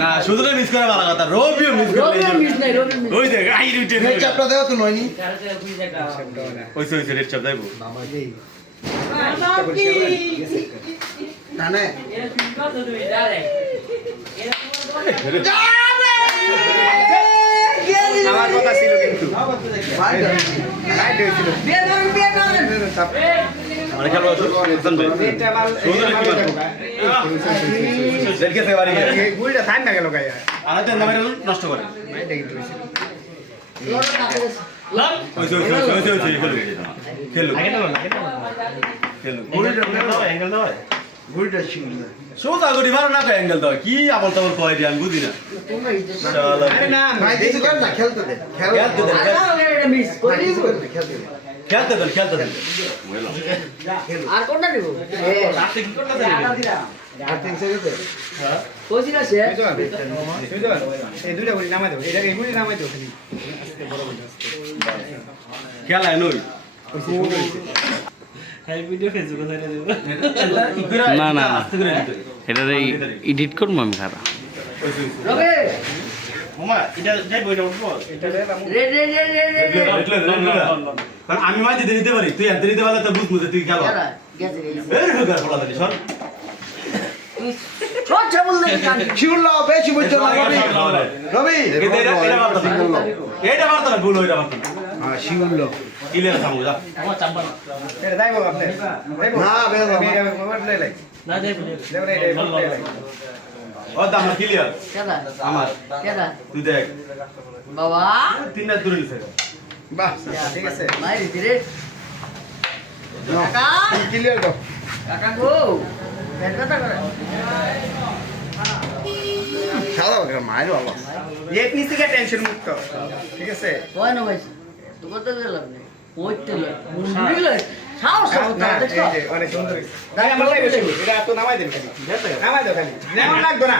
না শুধু মিস করে ভালো কথা রবিও মিস করে ওই দেখ আই রুটে রেড চাপটা দাও তো নয়নি ওইসে ওইসে রেড চাপ দাইবো না না আমার কথা ছিল কিন্তু মানে খেলো হাসান ভাই শুধু কি মারবো রেড কে সেবারি এই গুলটা থাম না গেল গায়া আলাদা নামের নষ্ট করে ওইসে ওইসে ওইসে ওইসে খেলো খেলো অ্যাঙ্গেল দাও গুলটা ছিল সোজা গড়ি মারো না অ্যাঙ্গেল দাও কি আবল তাবল কয় দি আমি বুঝি না আরে না ভাই কিছু কর না খেলতে দে খেলতে দে খেলতে দে খেলতে দে আর কোনটা নিব রাতে কি করতে আর 3 সেকেন্ড হ্যাঁ কোসি না সে এই দুইটা গুলি নামাই দাও এটা এই গুলি নামাই দাও খালি খেলায় নই না না এটা এডিট করবো আমি খারাপ রবে মামা এটা যাই বইটা উঠবো এটা দিলাম রে রে রে রে রে কারণ আমি মাঝে দিতে পারি তুই এত দিতে পারলে তো বুঝবো যে তুই খেলো কেডা গেছে এই ঢোকার ফলা দিলি সর ছোট ছাবল দেখে কান শিউল লাও বেশি বুঝছো না রবি এটা পারতো না ভুল হইটা পারতো না হ্যাঁ শিউল লাও ইলের সামু যা এটা দাইবো আপনি দাইবো না বেরো এটা মোবাইল লাই লাই না দেব দেব রে লাই ও দাম ক্লিয়ার কেডা আমার কেডা তুই দেখ বাবা তিনটা দূরে নিছে বাহ ঠিক আছে মাইরি দিরে কাকা ক্লিয়ার দাও কাকা গো পেট ব্যথা করে খেলা করে মাইরো বাবা এই পিস থেকে টেনশন মুক্ত ঠিক আছে কয় না ভাই তো কত গেলাম না ওইতে লয় বুঝলে সাও সাও না দেখো এই যে অনেক সুন্দর দাই আমার লাই বেশি এটা তো নামাই দেন খালি নামাই দাও খালি নাম লাগবে না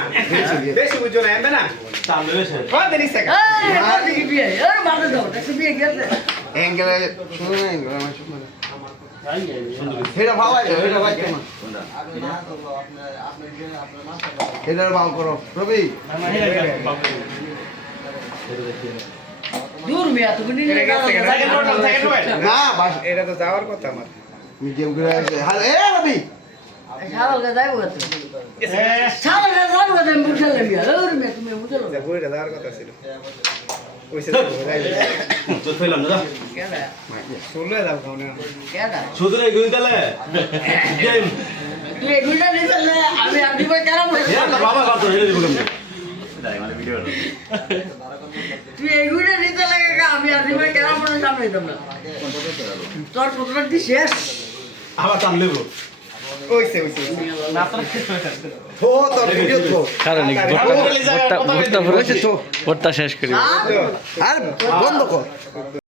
বেশি বুঝো না এমবে না সামনে এসে কত দিন সেকা এই মাটি কি বিয়ে এর মাটি দাও দেখো বিয়ে গেছে অ্যাঙ্গেল শুনো না অ্যাঙ্গেল আমার শুনো না এটা ভালো লাগে এটা ভাই কেমন এটা ভালো করো রবি দূর মিয়া তুমি নিয়ে না বাস এটা তো যাওয়ার কথা আমার গেম করে আছে হ্যালো এ রবি শালকে যাইবো কত শালকে যাইবো কত বুঝলে মিয়া ওর মিয়া তুমি বুঝলো যা বইটা যাওয়ার কথা ছিল ওইসে তো ফেলাম না কেডা শুনলে যাও কোনে কেডা সুদরে গই তালে গেম তুই এগুলা নিতে আমি আর দিব কেন এ তো বাবা কত হেলে দিব কেমনে দাই মানে ভিডিও তুই এগুলা নিতে লাগে আমি আর দিব কেন মনে সামনে দিতাম না তোর প্রোগ্রামটি শেষ আবার টান দেব ওইসে ও তো ভিডিও তো কারণ ভোটটা শেষ করি আর বন্ধ কর